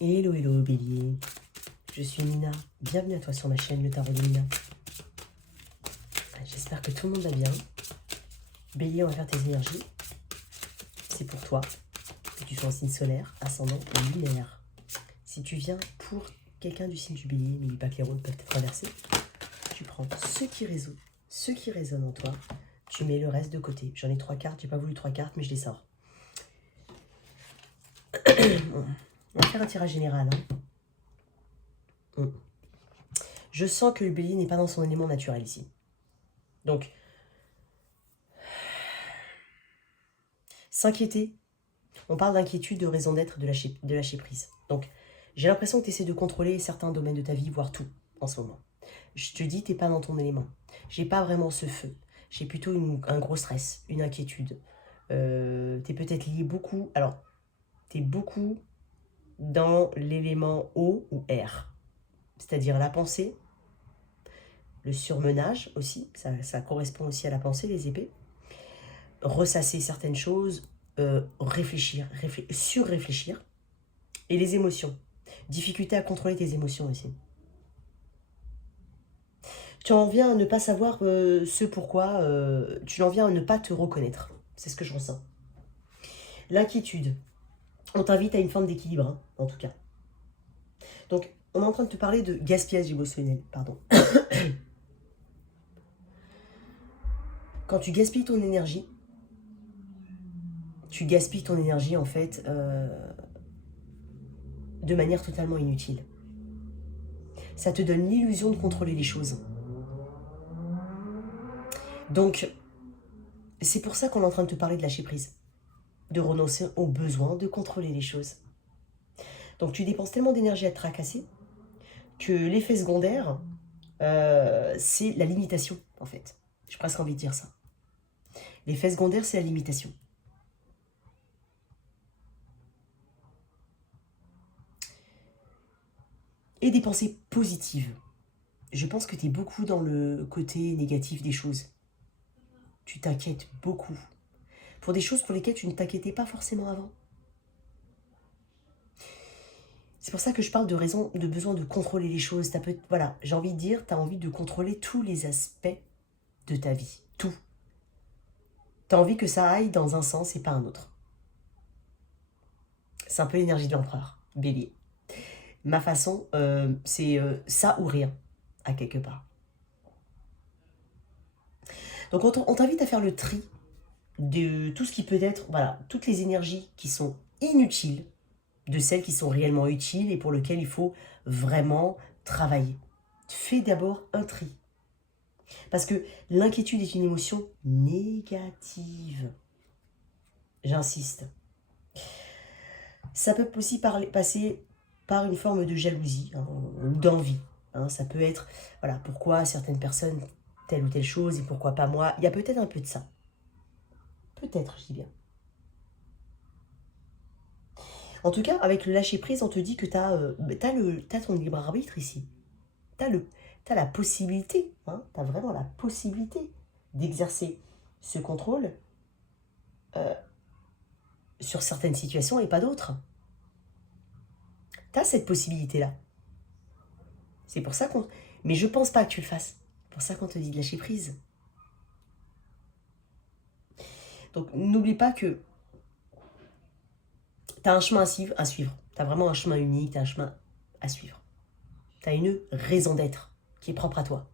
Hello, hello Bélier, je suis Nina, bienvenue à toi sur ma chaîne Le Tarot de Nina. J'espère que tout le monde va bien. Bélier, on va faire tes énergies. C'est pour toi, que tu sois en signe solaire, ascendant ou lunaire. Si tu viens pour quelqu'un du signe du Bélier, n'oublie pas que les rôles peuvent être inversés. Tu prends ce qui résonne en toi, tu mets le reste de côté. J'en ai 3 cartes, j'ai pas voulu 3 cartes, mais je les sors. On va faire un tirage général. Je sens que le Bélier n'est pas dans son élément naturel ici. Donc, s'inquiéter, on parle d'inquiétude, de raison d'être, de lâcher prise. Donc, j'ai l'impression que tu essaies de contrôler certains domaines de ta vie, voire tout, en ce moment. Je te dis, tu n'es pas dans ton élément. J'ai pas vraiment ce feu. J'ai plutôt un gros stress, une inquiétude. Tu es peut-être lié beaucoup... Alors, tu es beaucoup dans l'élément eau ou air. C'est-à-dire la pensée, le surmenage aussi, ça correspond aussi à la pensée, les épées. Ressasser certaines choses, surréfléchir. Et les émotions. Difficulté à contrôler tes émotions aussi. Tu en viens à ne pas savoir ce pourquoi, tu en viens à ne pas te reconnaître. C'est ce que je ressens. L'inquiétude. On t'invite à une forme d'équilibre, hein, en tout cas. Donc, on est en train de te parler de gaspillage émotionnel, pardon. Quand tu gaspilles ton énergie, en fait de manière totalement inutile. Ça te donne l'illusion de contrôler les choses. Donc, c'est pour ça qu'on est en train de te parler de lâcher prise. De renoncer au besoin de contrôler les choses. Donc tu dépenses tellement d'énergie à te tracasser que l'effet secondaire, c'est la limitation, en fait. J'ai presque envie de dire ça. L'effet secondaire, c'est la limitation. Et des pensées positives. Je pense que tu es beaucoup dans le côté négatif des choses. Tu t'inquiètes beaucoup. Pour des choses pour lesquelles tu ne t'inquiétais pas forcément avant. C'est pour ça que je parle de besoin de contrôler les choses. Voilà, j'ai envie de dire, tu as envie de contrôler tous les aspects de ta vie. Tout. Tu as envie que ça aille dans un sens et pas un autre. C'est un peu l'énergie de l'empereur, Bélier. Ma façon, c'est ça ou rien, à quelque part. Donc on t'invite à faire le tri de tout ce qui peut être, voilà, toutes les énergies qui sont inutiles, de celles qui sont réellement utiles et pour lesquelles il faut vraiment travailler. Fais d'abord un tri. Parce que l'inquiétude est une émotion négative. J'insiste. Ça peut aussi passer par une forme de jalousie, hein, ou d'envie. Hein. Ça peut être, voilà, pourquoi certaines personnes telle ou telle chose et pourquoi pas moi. Il y a peut-être un peu de ça. Peut-être, je dis bien. En tout cas, avec le lâcher-prise, on te dit que tu as ton libre arbitre ici. Tu as la possibilité, hein, tu as vraiment la possibilité d'exercer ce contrôle sur certaines situations et pas d'autres. Tu as cette possibilité-là. C'est pour ça qu'on... Mais je pense pas que tu le fasses. C'est pour ça qu'on te dit de lâcher prise. Donc, n'oublie pas que tu as un chemin à suivre. Tu as vraiment un chemin unique, tu as un chemin à suivre. Tu as une raison d'être qui est propre à toi.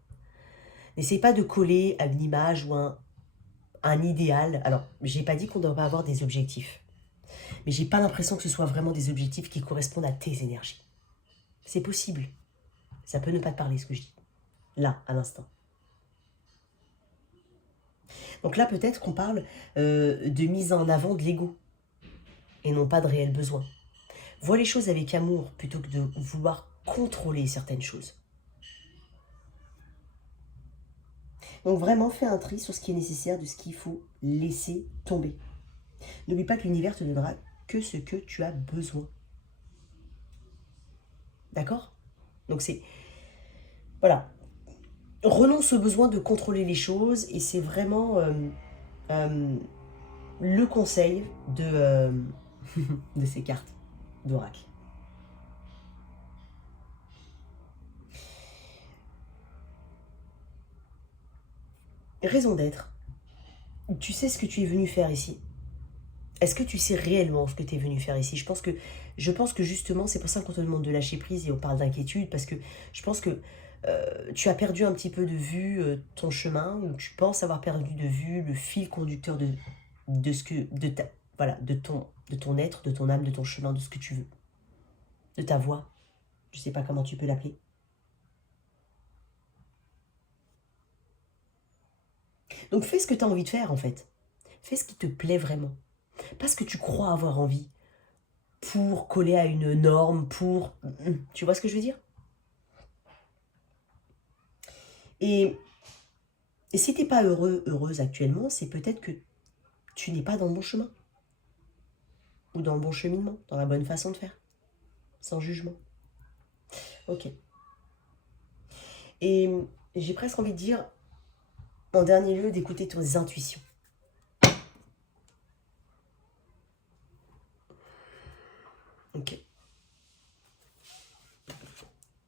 N'essaie pas de coller à une image ou un idéal. Alors, j'ai pas dit qu'on ne doit pas avoir des objectifs. Mais j'ai pas l'impression que ce soit vraiment des objectifs qui correspondent à tes énergies. C'est possible. Ça peut ne pas te parler, ce que je dis. Là, à l'instant. Donc là, peut-être qu'on parle de mise en avant de l'ego. Et non pas de réel besoin. Vois les choses avec amour plutôt que de vouloir contrôler certaines choses. Donc vraiment, fais un tri sur ce qui est nécessaire, de ce qu'il faut laisser tomber. N'oublie pas que l'univers te donnera que ce que tu as besoin. D'accord? Donc c'est... Voilà. Renonce au besoin de contrôler les choses et c'est vraiment le conseil de ces cartes d'oracle. raison d'être. Tu sais ce que tu es venu faire ici? Est-ce que tu sais réellement ce que tu es venu faire ici? Je pense que justement, c'est pour ça qu'on te demande de lâcher prise et on parle d'inquiétude, parce que je pense que tu as perdu un petit peu de vue ton chemin, ou tu penses avoir perdu de vue le fil conducteur de ce que, voilà, de ton être, de ton âme, de ton chemin, de ce que tu veux, de ta voix. Je ne sais pas comment tu peux l'appeler. Donc fais ce que tu as envie de faire en fait. Fais ce qui te plaît vraiment. Pas ce que tu crois avoir envie pour coller à une norme, pour... Tu vois ce que je veux dire? Et si t'es pas heureux, heureuse actuellement, c'est peut-être que tu n'es pas dans le bon chemin. Ou dans le bon cheminement, dans la bonne façon de faire. Sans jugement. Ok. Et j'ai presque envie de dire, en dernier lieu, d'écouter tes intuitions. Ok.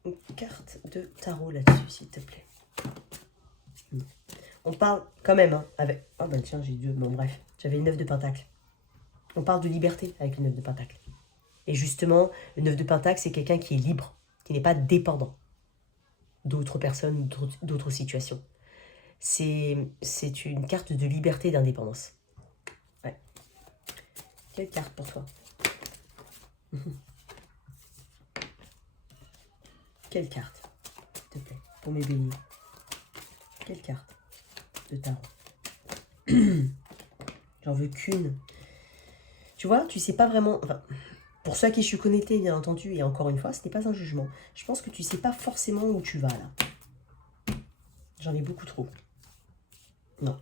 Une carte de tarot là-dessus, s'il te plaît. On parle quand même, hein, avec... Ah ben tiens, j'ai deux... Bon bref, j'avais une 9 de pentacle. On parle de liberté avec une 9 de pentacle. Et justement, le 9 de pentacle, c'est quelqu'un qui est libre, qui n'est pas dépendant d'autres personnes ou d'autres situations. C'est une carte de liberté et d'indépendance. Ouais. Quelle carte pour toi? Quelle carte, s'il te plaît, pour mes béliers? Quelle carte de tarot? J'en veux qu'une. Tu vois, tu sais pas vraiment... Enfin, pour ceux à qui je suis connectée, bien entendu, et encore une fois, ce n'est pas un jugement. Je pense que tu sais pas forcément où tu vas, là. J'en ai beaucoup trop. Non.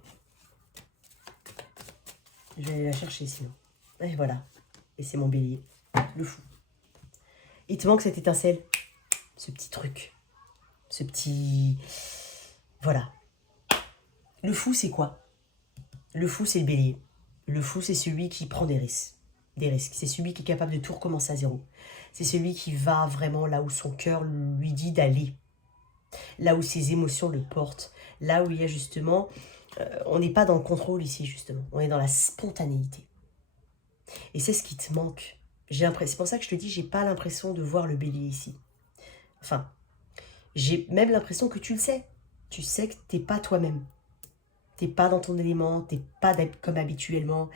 Je vais aller la chercher, sinon. Et voilà. Et c'est mon bélier. Le fou. Il te manque cette étincelle. Ce petit truc. Ce petit... Voilà. Le fou, c'est quoi? Le fou, c'est le bélier. Le fou, c'est celui qui prend des risques. C'est celui qui est capable de tout recommencer à zéro. C'est celui qui va vraiment là où son cœur lui dit d'aller. Là où ses émotions le portent. Là où il y a justement... on n'est pas dans le contrôle ici, justement. On est dans la spontanéité. Et c'est ce qui te manque. C'est pour ça que je te dis, j'ai pas l'impression de voir le bélier ici. Enfin, j'ai même l'impression que tu le sais. Tu sais que t'es pas toi-même. T'es pas dans ton élément, t'es pas comme habituellement.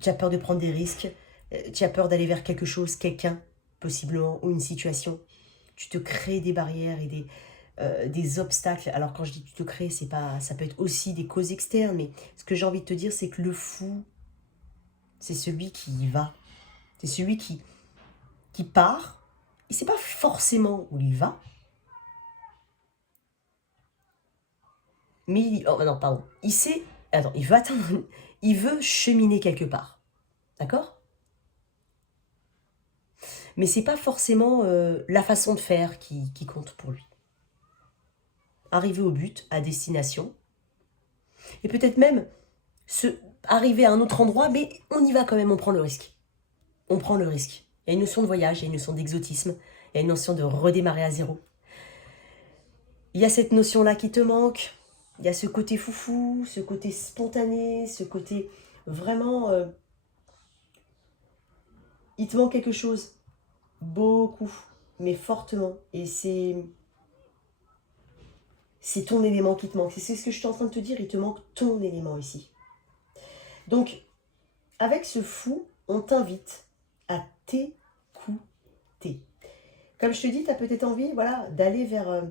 Tu as peur de prendre des risques. Tu as peur d'aller vers quelque chose, quelqu'un, possiblement, ou une situation. Tu te crées des barrières et des obstacles. Alors quand je dis tu te crées, c'est pas, ça peut être aussi des causes externes, mais ce que j'ai envie de te dire, c'est que le fou, c'est celui qui y va. C'est celui qui part. Il ne sait pas forcément où il va. Mais oh non, pardon. Il sait... Attends, il veut atteindre... Il veut cheminer quelque part. D'accord? Mais c'est pas forcément la façon de faire qui compte pour lui. Arriver au but, à destination. Et peut-être même arriver à un autre endroit, mais on y va quand même, on prend le risque. On prend le risque. Il y a une notion de voyage, il y a une notion d'exotisme, il y a une notion de redémarrer à zéro. Il y a cette notion-là qui te manque. Il y a ce côté foufou, ce côté spontané, ce côté vraiment... il te manque quelque chose. Beaucoup, mais fortement. Et c'est ton élément qui te manque. C'est ce que je suis en train de te dire, il te manque ton élément ici. Donc, avec ce fou, on t'invite à t'écouter. Comme je te dis, tu as peut-être envie d'aller vers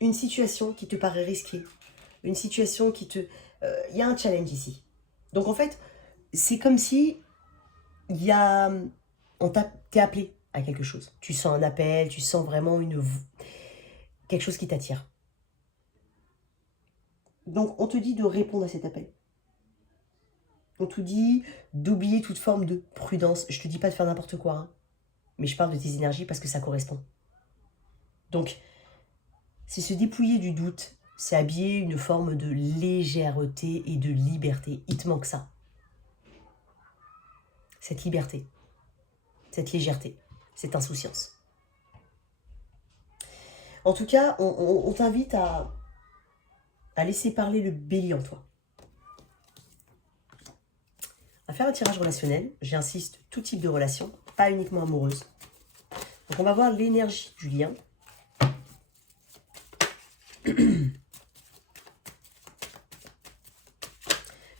une situation qui te paraît risquée. Une situation qui te... Il y a un challenge ici. Donc en fait, c'est comme si t'es appelé à quelque chose. Tu sens un appel, tu sens vraiment quelque chose qui t'attire. Donc on te dit de répondre à cet appel. On te dit d'oublier toute forme de prudence. Je te dis pas de faire n'importe quoi, hein, mais je parle de tes énergies parce que ça correspond. Donc, c'est se dépouiller du doute, c'est habiller une forme de légèreté et de liberté. Il te manque ça. Cette liberté, cette légèreté, cette insouciance. En tout cas, on t'invite à à laisser parler le bélier en toi. À faire un tirage relationnel, j'insiste, tout type de relation, pas uniquement amoureuse. Donc on va voir l'énergie du lien.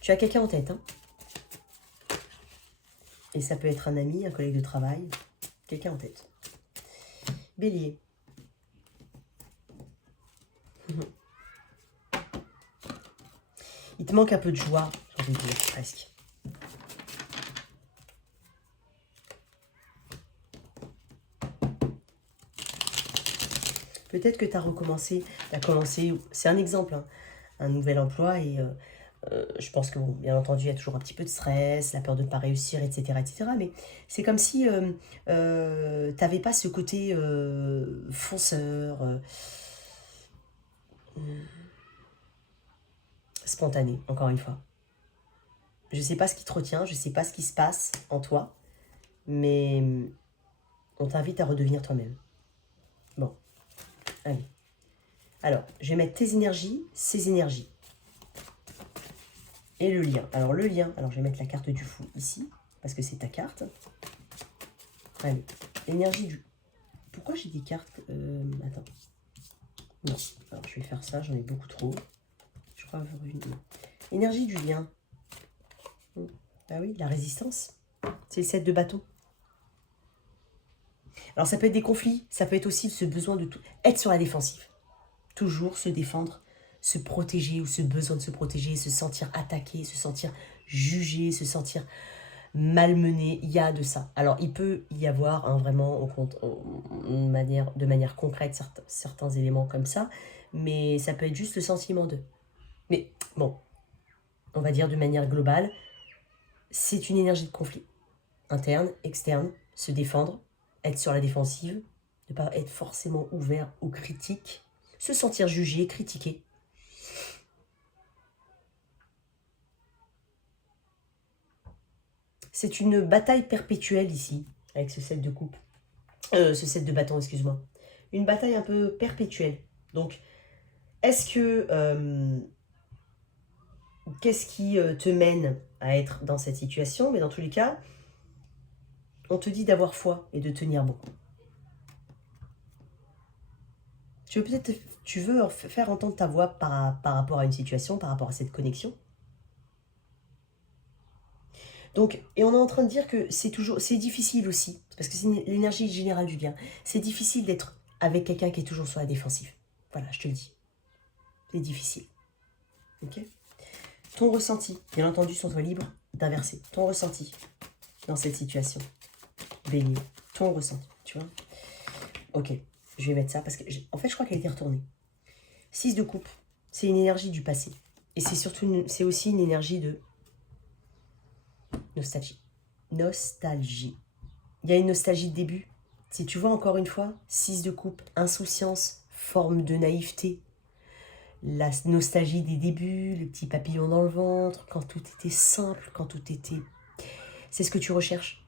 Tu as quelqu'un en tête, hein? Et ça peut être un ami, un collègue de travail, quelqu'un en tête. Bélier. Il te manque un peu de joie, j'ai envie de dire, presque. Peut-être que tu as recommencé, c'est un exemple, hein, un nouvel emploi et je pense que, bon, bien entendu, il y a toujours un petit peu de stress, la peur de ne pas réussir, etc. etc. Mais c'est comme si tu n'avais pas ce côté fonceur, spontané, encore une fois. Je ne sais pas ce qui te retient, je ne sais pas ce qui se passe en toi, mais on t'invite à redevenir toi-même. Bon, allez. Alors, je vais mettre tes énergies, ces énergies. Et le lien. Alors, le lien, alors je vais mettre la carte du fou ici, parce que c'est ta carte. Allez, l'énergie du... Pourquoi j'ai des cartes attends. Non, alors je vais faire ça, j'en ai beaucoup trop. Je crois avoir une... Énergie du lien. Ah oui, la résistance. C'est le 7 de bâton. Alors ça peut être des conflits, ça peut être aussi ce besoin de tout... Être sur la défensive. Toujours se défendre, se protéger ou ce besoin de se protéger, se sentir attaqué, se sentir jugé, se sentir malmené. Il y a de ça. Alors il peut y avoir vraiment de manière concrète certains éléments comme ça, mais ça peut être juste le sentiment de... Mais bon, on va dire de manière globale, c'est une énergie de conflit. Interne, externe, se défendre, être sur la défensive, ne pas être forcément ouvert aux critiques, se sentir jugé, critiqué. C'est une bataille perpétuelle ici, avec ce set de coupe. Ce set de bâton, excuse-moi. Une bataille un peu perpétuelle. Donc, est-ce que... qu'est-ce qui te mène à être dans cette situation? Mais dans tous les cas, on te dit d'avoir foi et de tenir bon. Tu veux faire entendre ta voix par rapport à une situation, par rapport à cette connexion. Donc, et on est en train de dire que c'est difficile aussi, parce que c'est l'énergie générale du bien. C'est difficile d'être avec quelqu'un qui est toujours sur la défensive. Voilà, je te le dis. C'est difficile. Ok? Ton ressenti, bien entendu, sens-toi libre d'inverser. Ton ressenti dans cette situation. Bélier. Ton ressenti, tu vois? Ok, je vais mettre ça parce que, en fait, je crois qu'elle était retournée. 6 de coupe, c'est une énergie du passé. Et c'est aussi une énergie de nostalgie. Nostalgie. Il y a une nostalgie de début. Si tu vois encore une fois, 6 de coupe, insouciance, forme de naïveté, la nostalgie des débuts, le petit papillon dans le ventre, quand tout était simple, quand tout était... C'est ce que tu recherches.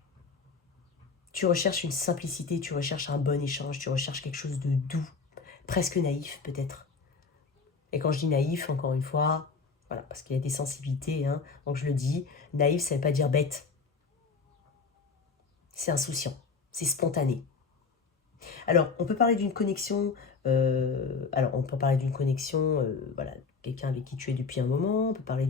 Tu recherches une simplicité, tu recherches un bon échange, tu recherches quelque chose de doux, presque naïf peut-être. Et quand je dis naïf, encore une fois, voilà, parce qu'il y a des sensibilités, hein, donc je le dis, naïf, ça ne veut pas dire bête. C'est insouciant, c'est spontané. Alors, on peut parler d'une connexion, voilà, quelqu'un avec qui tu es depuis un moment, on peut parler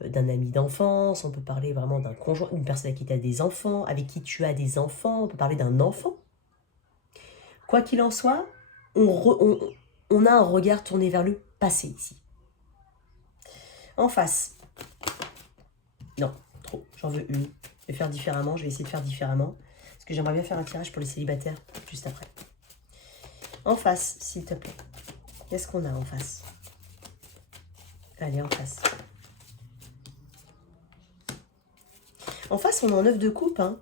d'un ami d'enfance, on peut parler vraiment d'un conjoint, d'une personne avec qui tu as des enfants, avec qui tu as des enfants, on peut parler d'un enfant. Quoi qu'il en soit, on a un regard tourné vers le passé ici. En face. Non, trop, j'en veux une. Je vais faire différemment, je vais essayer de faire différemment. Parce que j'aimerais bien faire un tirage pour les célibataires juste après. En face, s'il te plaît. Qu'est-ce qu'on a en face? Allez, en face. En face, on est en 9 de coupe. Hein.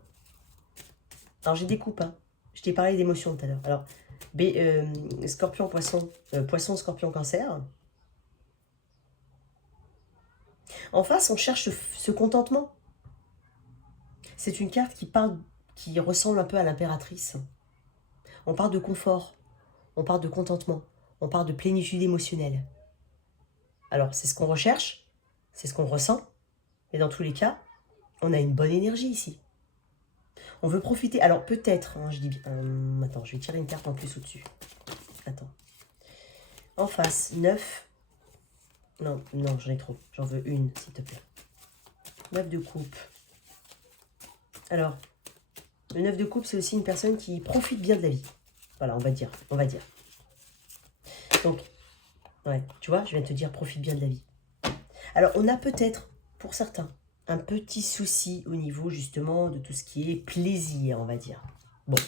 Alors, j'ai des coupes. Hein. Je t'ai parlé d'émotions tout à l'heure. Alors, scorpion, poisson, poisson, scorpion, cancer. En face, on cherche ce contentement. C'est une carte qui ressemble un peu à l'impératrice. On parle de confort, on parle de contentement, on parle de plénitude émotionnelle. Alors, c'est ce qu'on recherche, c'est ce qu'on ressent, mais dans tous les cas, on a une bonne énergie ici. On veut profiter. Alors, peut-être, hein, je dis bien... attends, je vais tirer une carte en plus au-dessus. Attends. En face, 9. Non, non, j'en ai trop. J'en veux une, s'il te plaît. 9 de coupe. Alors, le 9 de coupe, c'est aussi une personne qui profite bien de la vie. Voilà, on va dire. Donc, ouais, tu vois, je viens de te dire, profite bien de la vie. Alors, on a peut-être, pour certains, un petit souci au niveau, justement, de tout ce qui est plaisir, on va dire. Bon,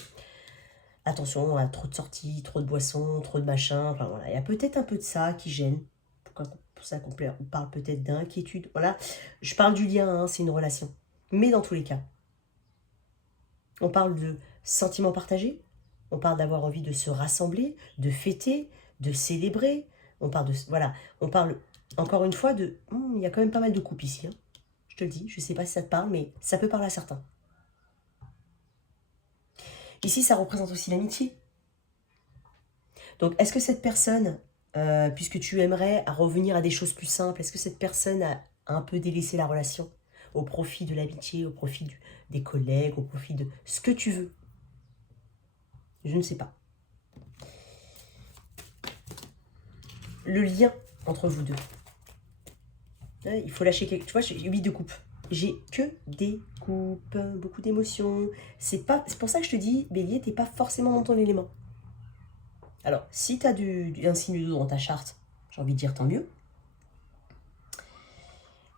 attention, on a trop de sorties, trop de boissons, trop de machins, enfin voilà. Il y a peut-être un peu de ça qui gêne. Pour ça qu'on parle peut-être d'inquiétude. Voilà, je parle du lien, hein, c'est une relation. Mais dans tous les cas, on parle de sentiments partagés, on parle d'avoir envie de se rassembler, de fêter, de célébrer. On parle de... Voilà, on parle encore une fois de... il y a quand même pas mal de couples ici, hein. Je te le dis, je ne sais pas si ça te parle, mais ça peut parler à certains. Ici, ça représente aussi l'amitié. Donc, est-ce que cette personne, puisque tu aimerais à revenir à des choses plus simples, est-ce que cette personne a un peu délaissé la relation au profit de l'amitié, au profit des collègues, au profit de ce que tu veux? Je ne sais pas. Le lien entre vous deux. Il faut lâcher quelque... Tu vois, j'ai 8 de coupe. J'ai que des coupes, beaucoup d'émotions. C'est pour ça que je te dis, Bélier, t'es pas forcément dans ton élément. Alors, si tu as un signe d'eau dans ta charte, j'ai envie de dire tant mieux.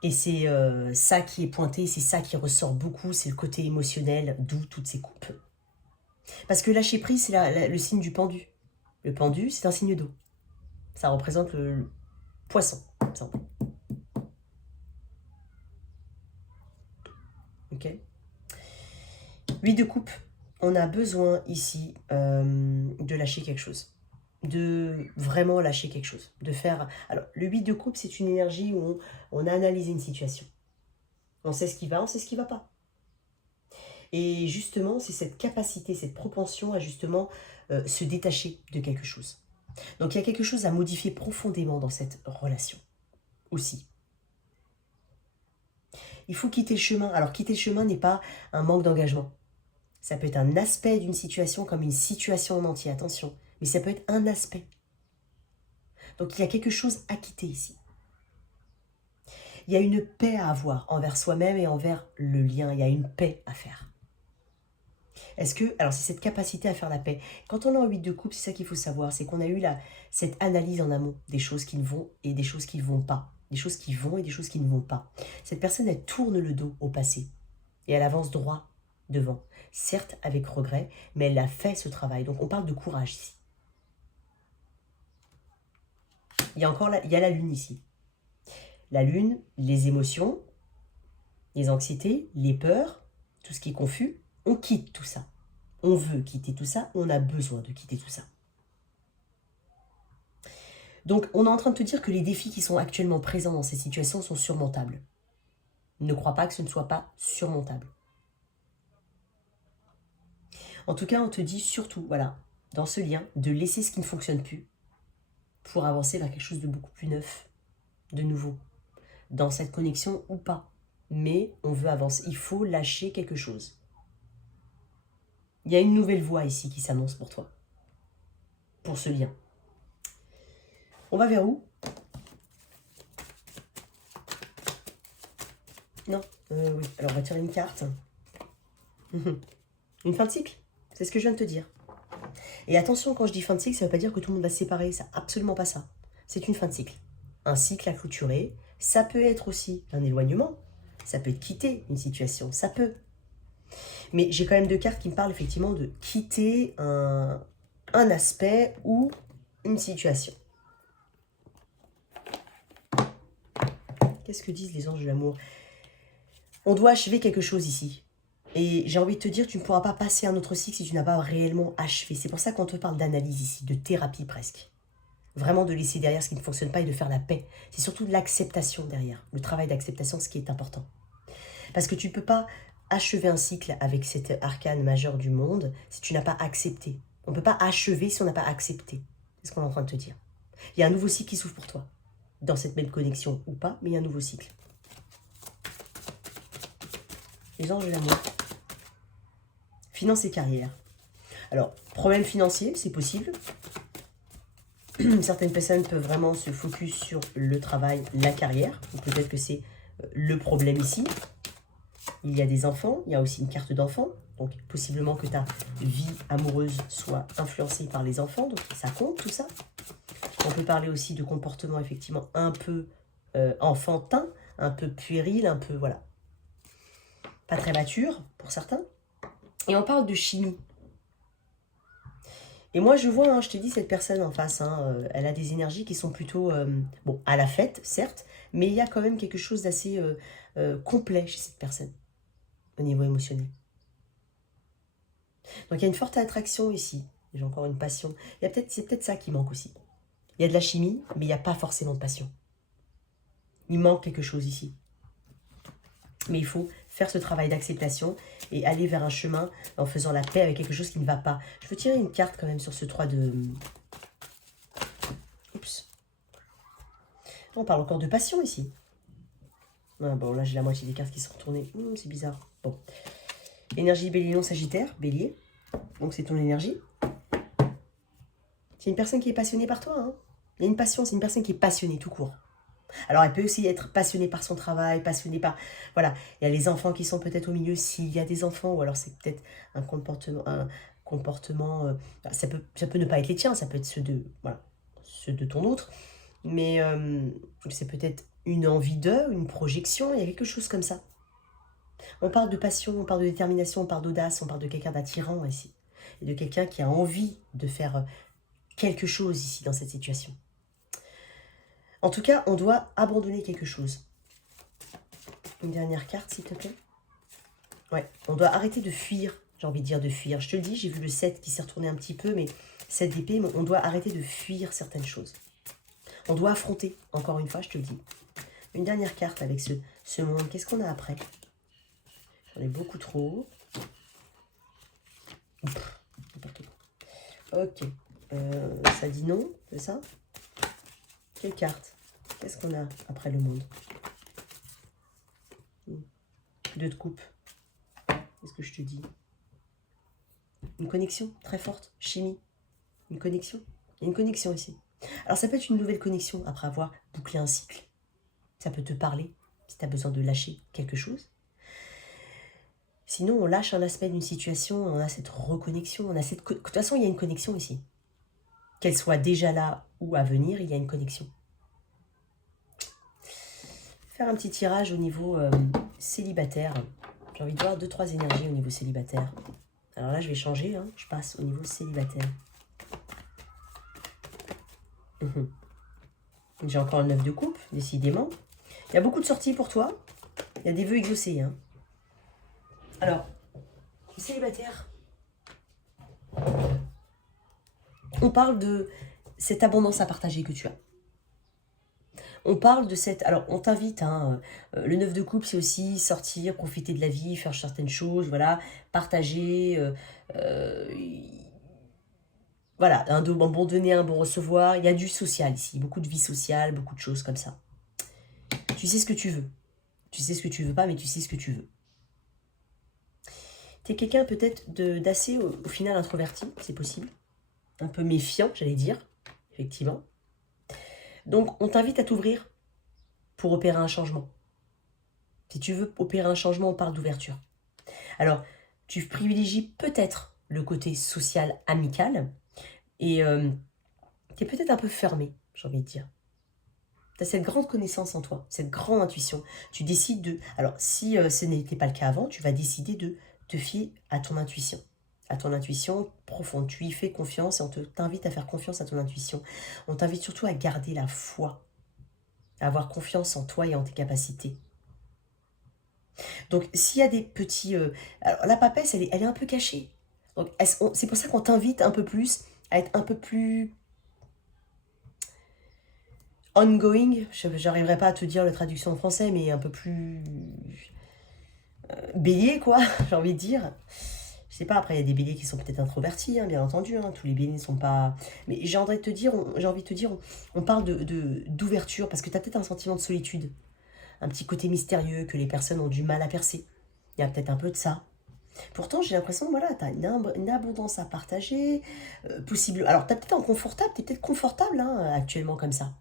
Et c'est ça qui est pointé, c'est ça qui ressort beaucoup, c'est le côté émotionnel, d'où toutes ces coupes. Parce que lâcher prise, c'est le signe du pendu. Le pendu, c'est un signe d'eau. Ça représente le poisson, par exemple. Ok. 8 de coupe, on a besoin ici de lâcher quelque chose. De vraiment lâcher quelque chose. De faire... Alors, le 8 de coupe, c'est une énergie où on a analysé une situation. On sait ce qui va, on sait ce qui ne va pas. Et justement, c'est cette capacité, cette propension à justement se détacher de quelque chose. Donc, il y a quelque chose à modifier profondément dans cette relation aussi. Il faut quitter le chemin. Alors, quitter le chemin n'est pas un manque d'engagement. Ça peut être un aspect d'une situation comme une situation en entier, attention. Mais ça peut être un aspect. Donc, il y a quelque chose à quitter ici. Il y a une paix à avoir envers soi-même et envers le lien. Il y a une paix à faire. Est-ce que, alors c'est cette capacité à faire la paix. Quand on est en 8 de coupe, c'est ça qu'il faut savoir, c'est qu'on a eu cette analyse en amont des choses qui vont et des choses qui ne vont pas. Des choses qui vont et des choses qui ne vont pas. Cette personne, elle tourne le dos au passé et elle avance droit devant. Certes avec regret, mais elle a fait ce travail. Donc on parle de courage ici. Il y a la lune ici. La lune, les émotions, les anxiétés, les peurs, tout ce qui est confus, on quitte tout ça. On veut quitter tout ça, on a besoin de quitter tout ça. Donc, on est en train de te dire que les défis qui sont actuellement présents dans ces situations sont surmontables. Ne crois pas que ce ne soit pas surmontable. En tout cas, on te dit surtout, voilà, dans ce lien, de laisser ce qui ne fonctionne plus pour avancer vers quelque chose de beaucoup plus neuf, de nouveau, dans cette connexion ou pas. Mais on veut avancer, il faut lâcher quelque chose. Il y a une nouvelle voie ici qui s'annonce pour toi, pour ce lien. On va vers où? Non, oui. Alors on va tirer une carte. Une fin de cycle, c'est ce que je viens de te dire. Et attention, quand je dis fin de cycle, ça ne veut pas dire que tout le monde va se séparer, c'est absolument pas ça. C'est une fin de cycle. Un cycle à clôturer, ça peut être aussi un éloignement, ça peut être quitter une situation, ça peut. Mais j'ai quand même 2 cartes qui me parlent effectivement de quitter un aspect ou une situation. Qu'est-ce que disent les anges de l'amour? On doit achever quelque chose ici. Et j'ai envie de te dire, tu ne pourras pas passer un autre cycle si tu n'as pas réellement achevé. C'est pour ça qu'on te parle d'analyse ici, de thérapie presque. Vraiment de laisser derrière ce qui ne fonctionne pas et de faire la paix. C'est surtout de l'acceptation derrière. Le travail d'acceptation, ce qui est important. Parce que tu ne peux pas achever un cycle avec cet arcane majeur du monde si tu n'as pas accepté. On ne peut pas achever si on n'a pas accepté. C'est ce qu'on est en train de te dire. Il y a un nouveau cycle qui s'ouvre pour toi. dans cette même connexion ou pas, mais il y a un nouveau cycle. Les anges de l'amour. Finance et carrière. Alors, problème financier, c'est possible. Certaines personnes peuvent vraiment se focus sur le travail, la carrière. Peut-être que c'est le problème ici. Il y a des enfants, il y a aussi une carte d'enfant. Donc, possiblement que ta vie amoureuse soit influencée par les enfants. Donc, ça compte, tout ça. On peut parler aussi de comportement, effectivement, un peu enfantin, un peu puéril, un peu, voilà, pas très mature, pour certains. Et on parle de chimie. Et moi, je vois, je te dis, cette personne en face, elle a des énergies qui sont plutôt, bon, à la fête, certes, mais il y a quand même quelque chose d'assez complet chez cette personne, au niveau émotionnel. Donc, il y a une forte attraction ici. J'ai encore une passion. C'est peut-être ça qui manque aussi. Il y a de la chimie, mais il n'y a pas forcément de passion. Il manque quelque chose ici. Mais il faut faire ce travail d'acceptation et aller vers un chemin en faisant la paix avec quelque chose qui ne va pas. Je veux tirer une carte quand même sur ce 3 de... Oups. On parle encore de passion ici. Ah, bon, là j'ai la moitié des cartes qui sont retournées. C'est bizarre. Bon. Énergie bélier, non sagittaire, bélier. Donc c'est ton énergie. C'est une personne qui est passionnée par toi. Il y a une passion, c'est une personne qui est passionnée tout court. Alors, elle peut aussi être passionnée par son travail, passionnée par... Voilà, il y a les enfants qui sont peut-être au milieu, s'il y a des enfants, ou alors c'est peut-être un comportement ça peut ne pas être les tiens, ça peut être ceux de, voilà, ceux de ton autre, mais c'est peut-être une envie d'eux, une projection, il y a quelque chose comme ça. On parle de passion, on parle de détermination, on parle d'audace, on parle de quelqu'un d'attirant ici, et de quelqu'un qui a envie de faire quelque chose ici dans cette situation. En tout cas, on doit abandonner quelque chose. Une dernière carte, s'il te plaît. Ouais, on doit arrêter de fuir. J'ai envie de dire de fuir. Je te le dis, j'ai vu le 7 qui s'est retourné un petit peu, mais 7 d'épée, mais on doit arrêter de fuir certaines choses. On doit affronter, encore une fois, je te le dis. Une dernière carte avec ce monde. Qu'est-ce qu'on a après? J'en ai beaucoup trop. N'importe quoi. Ok. Ça dit non, c'est ça? Quelle carte? Qu'est-ce qu'on a après le monde? 2 de coupe. Qu'est-ce que je te dis? Une connexion très forte. Chimie. Une connexion. Il y a une connexion ici. Alors ça peut être une nouvelle connexion après avoir bouclé un cycle. Ça peut te parler si tu as besoin de lâcher quelque chose. Sinon, on lâche un aspect d'une situation, on a cette reconnexion. De toute façon, il y a une connexion ici. Qu'elle soit déjà là ou à venir, il y a une connexion. Faire un petit tirage au niveau célibataire. J'ai envie de voir 2-3 énergies au niveau célibataire. Alors là, je vais changer. Je passe au niveau célibataire. J'ai encore le 9 de coupe, décidément. Il y a beaucoup de sorties pour toi. Il y a des vœux exaucés. Alors, célibataire. On parle de cette abondance à partager que tu as. On parle de cette... Alors, on t'invite, le 9 de coupe, c'est aussi sortir, profiter de la vie, faire certaines choses, voilà, partager, voilà, un bon donner, un bon recevoir. Il y a du social ici, beaucoup de vie sociale, beaucoup de choses comme ça. Tu sais ce que tu veux. Tu sais ce que tu veux pas, mais tu sais ce que tu veux. Tu es quelqu'un peut-être d'assez, au final, introverti, c'est possible. Un peu méfiant, j'allais dire, effectivement. Donc, on t'invite à t'ouvrir pour opérer un changement. Si tu veux opérer un changement, on parle d'ouverture. Alors, tu privilégies peut-être le côté social, amical, et tu es peut-être un peu fermé, j'ai envie de dire. Tu as cette grande connaissance en toi, cette grande intuition. Tu décides de... Alors, si ce n'était pas le cas avant, tu vas décider de te fier à ton intuition. À ton intuition profonde. Tu y fais confiance et on t'invite à faire confiance à ton intuition. On t'invite surtout à garder la foi, à avoir confiance en toi et en tes capacités. Donc, s'il y a des petits... alors, la papesse, elle est un peu cachée. Donc, c'est pour ça qu'on t'invite un peu plus à être un peu plus... ongoing. Je n'arriverai pas à te dire la traduction en français, mais un peu plus... bélier, quoi, j'ai envie de dire. Je sais pas, après, il y a des béliers qui sont peut-être introvertis, hein, bien entendu. Hein, tous les béliers ne sont pas... Mais j'ai envie de te dire, on parle d'ouverture, parce que tu as peut-être un sentiment de solitude. Un petit côté mystérieux que les personnes ont du mal à percer. Il y a peut-être un peu de ça. Pourtant, j'ai l'impression, voilà, tu as une abondance à partager. Possible. Alors, tu es peut-être confortable hein, actuellement comme ça.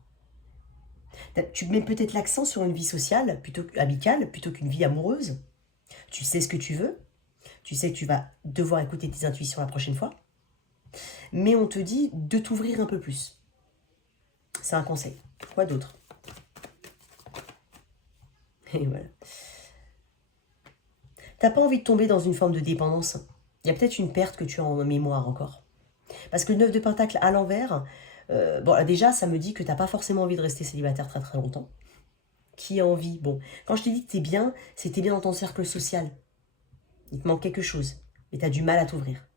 Tu mets peut-être l'accent sur une vie sociale, amicale, plutôt qu'une vie amoureuse. Tu sais ce que tu veux. Tu sais que tu vas devoir écouter tes intuitions la prochaine fois. Mais on te dit de t'ouvrir un peu plus. C'est un conseil. Quoi d'autre? Et voilà. T'as pas envie de tomber dans une forme de dépendance. Il y a peut-être une perte que tu as en mémoire encore. Parce que le 9 de Pentacle à l'envers, bon déjà ça me dit que t'as pas forcément envie de rester célibataire très très longtemps. Qui a envie? Bon, quand je t'ai dit que t'es bien, c'était bien dans ton cercle social. Il te manque quelque chose, mais t'as du mal à t'ouvrir.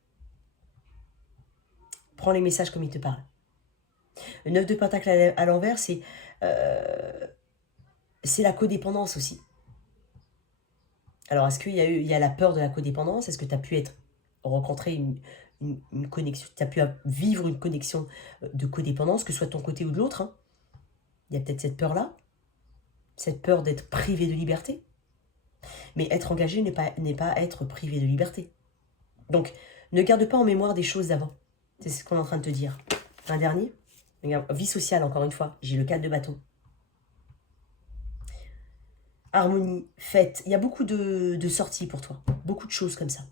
Prends les messages comme ils te parlent. Le 9 de Pentacle à l'envers, c'est la codépendance aussi. Alors, est-ce qu'il y a la peur de la codépendance? Est-ce que tu as pu rencontrer une connexion, tu as pu vivre une connexion de codépendance, que ce soit de ton côté ou de l'autre hein? Il y a peut-être cette peur-là, cette peur d'être privé de liberté. Mais être engagé n'est pas être privé de liberté. Donc, ne garde pas en mémoire des choses d'avant. C'est ce qu'on est en train de te dire. Un dernier. Regarde, vie sociale, encore une fois. J'ai le 4 de bâton. Harmonie, fête. Il y a beaucoup de sorties pour toi. Beaucoup de choses comme ça.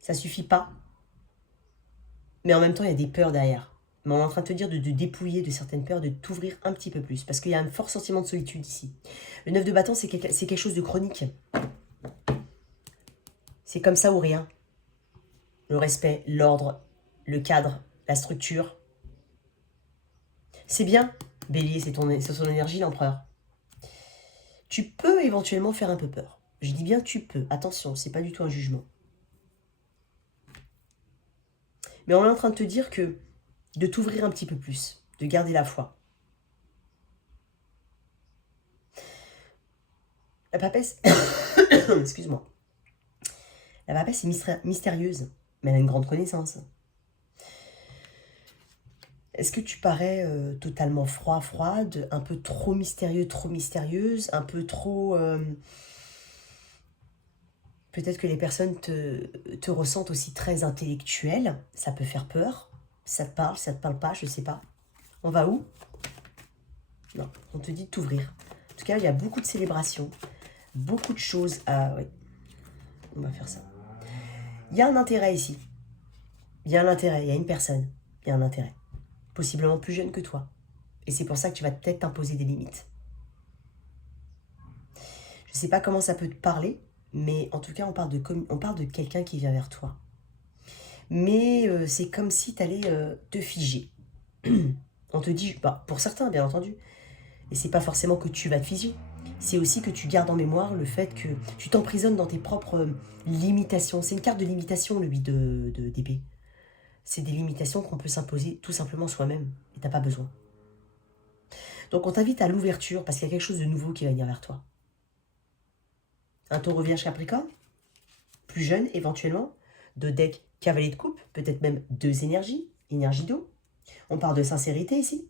Ça suffit pas. Mais en même temps, il y a des peurs derrière. Mais on est en train de te dire de dépouiller de certaines peurs, de t'ouvrir un petit peu plus. Parce qu'il y a un fort sentiment de solitude ici. Le 9 de bâton, c'est quelque chose de chronique. C'est comme ça ou rien. Le respect, l'ordre, le cadre, la structure. C'est bien. Bélier, c'est son énergie, l'empereur. Tu peux éventuellement faire un peu peur. Je dis bien tu peux. Attention, c'est pas du tout un jugement. Mais on est en train de te dire que de t'ouvrir un petit peu plus, de garder la foi. La papesse, excuse-moi. La papesse est mystérieuse, mais elle a une grande connaissance. Est-ce que tu parais totalement froide, un peu trop mystérieux, trop mystérieuse, un peu trop... Peut-être que les personnes te ressentent aussi très intellectuelle, ça peut faire peur. Ça te parle pas, je sais pas. On va où? Non, on te dit de t'ouvrir. En tout cas, il y a beaucoup de célébrations, beaucoup de choses à... Oui, on va faire ça. Il y a un intérêt ici. Il y a un intérêt, il y a une personne. Il y a un intérêt. Possiblement plus jeune que toi. Et c'est pour ça que tu vas peut-être t'imposer des limites. Je ne sais pas comment ça peut te parler, mais en tout cas, on parle de quelqu'un qui vient vers toi. Mais c'est comme si tu allais te figer. On te dit, bah, pour certains, bien entendu, et c'est pas forcément que tu vas te figer, c'est aussi que tu gardes en mémoire le fait que tu t'emprisonnes dans tes propres limitations. C'est une carte de limitation, le 8 d'épée. C'est des limitations qu'on peut s'imposer tout simplement soi-même, et t'as pas besoin. Donc on t'invite à l'ouverture, parce qu'il y a quelque chose de nouveau qui va venir vers toi. Un taureau vierge capricorne, plus jeune éventuellement, de deck cavalier de coupe, peut-être même 2 énergies, énergie d'eau. On parle de sincérité ici.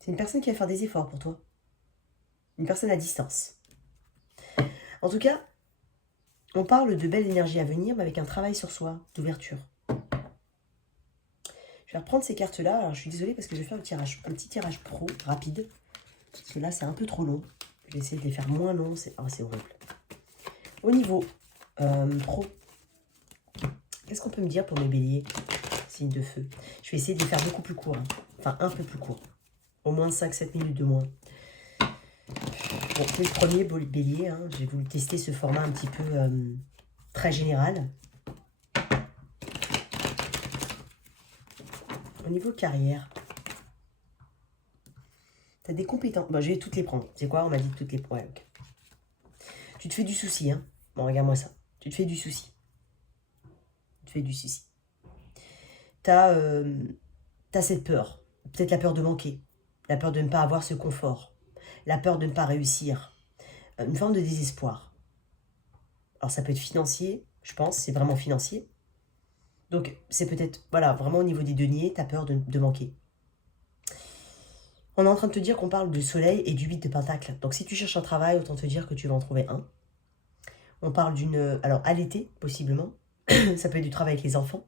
C'est une personne qui va faire des efforts pour toi. Une personne à distance. En tout cas, on parle de belles énergies à venir, mais avec un travail sur soi, d'ouverture. Je vais reprendre ces cartes-là. Alors, je suis désolée parce que je vais faire un petit tirage pro, rapide. Parce que là, c'est un peu trop long. Je vais essayer de les faire moins longs. C'est horrible. Au niveau pro, qu'est-ce qu'on peut me dire pour mes béliers? Signe de feu. Je vais essayer de les faire beaucoup plus courts. Hein. Enfin, un peu plus court. Au moins 5-7 minutes de moins. Bon, c'est le premier bélier. Hein. J'ai voulu tester ce format un petit peu très général. Au niveau carrière, tu as des compétences. Bon, je vais toutes les prendre. C'est quoi? On m'a dit de toutes les prendre. Ouais, okay. Tu te fais du souci. Hein. Bon, regarde-moi ça. Tu te fais du souci. Tu te fais du souci. Tu as cette peur. Peut-être la peur de manquer. La peur de ne pas avoir ce confort. La peur de ne pas réussir. Une forme de désespoir. Alors ça peut être financier, je pense, c'est vraiment financier. Donc c'est peut-être, voilà, vraiment au niveau des deniers, tu as peur de manquer. On est en train de te dire qu'on parle du soleil et du 8 de pentacle. Donc si tu cherches un travail, autant te dire que tu vas en trouver un. On parle d'une... Alors à l'été, possiblement. Ça peut être du travail avec les enfants.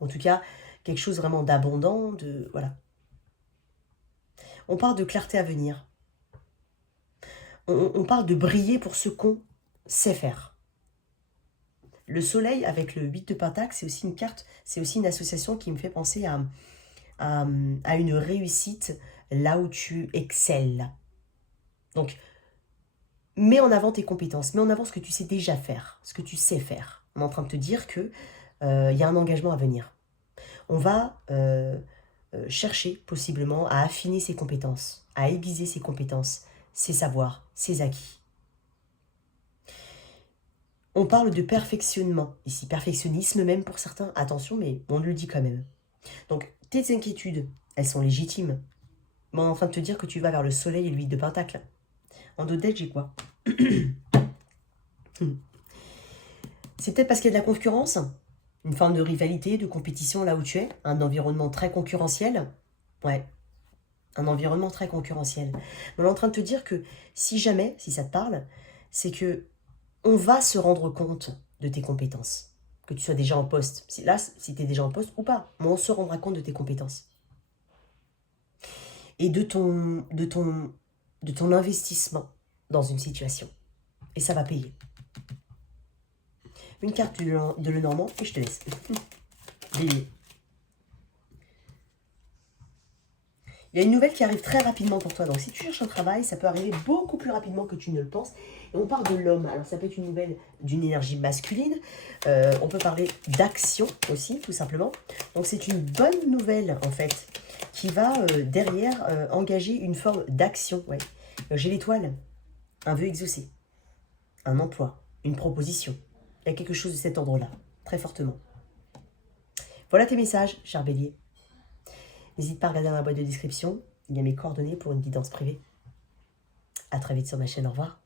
En tout cas, quelque chose vraiment d'abondant, de... Voilà. On parle de clarté à venir. On parle de briller pour ce qu'on sait faire. Le soleil avec le 8 de pentacle, c'est aussi une carte, c'est aussi une association qui me fait penser à une réussite là où tu excelles. Donc, mets en avant tes compétences, mets en avant ce que tu sais déjà faire, ce que tu sais faire. On est en train de te dire qu'il y a un engagement à venir. On va chercher possiblement à affiner ses compétences, à aiguiser ses compétences, ses savoirs, ses acquis. On parle de perfectionnement, ici, perfectionnisme même pour certains, attention, mais on le dit quand même. Donc, tes inquiétudes, elles sont légitimes, mais on est en train de te dire que tu vas vers le soleil et le 8 de pentacle. En dos de tête, j'ai quoi? C'est peut-être parce qu'il y a de la concurrence, une forme de rivalité, de compétition là où tu es, un environnement très concurrentiel. Ouais, un environnement très concurrentiel. Mais on est en train de te dire que si jamais, si ça te parle, c'est que on va se rendre compte de tes compétences. Que tu sois déjà en poste. Là, si tu es déjà en poste ou pas, mais on se rendra compte de tes compétences. Et de ton investissement dans une situation. Et ça va payer. Une carte de Lenormand et je te laisse. Bélier. Il y a une nouvelle qui arrive très rapidement pour toi. Donc, si tu cherches un travail, ça peut arriver beaucoup plus rapidement que tu ne le penses. Et on parle de l'homme. Alors, ça peut être une nouvelle d'une énergie masculine. On peut parler d'action aussi, tout simplement. Donc, c'est une bonne nouvelle, en fait, qui va derrière engager une forme d'action. Ouais. J'ai l'étoile. Un vœu exaucé. Un emploi. Une proposition. Il y a quelque chose de cet ordre-là. Très fortement. Voilà tes messages, cher Bélier. N'hésite pas à regarder dans la boîte de description, il y a mes coordonnées pour une guidance privée. À très vite sur ma chaîne, au revoir.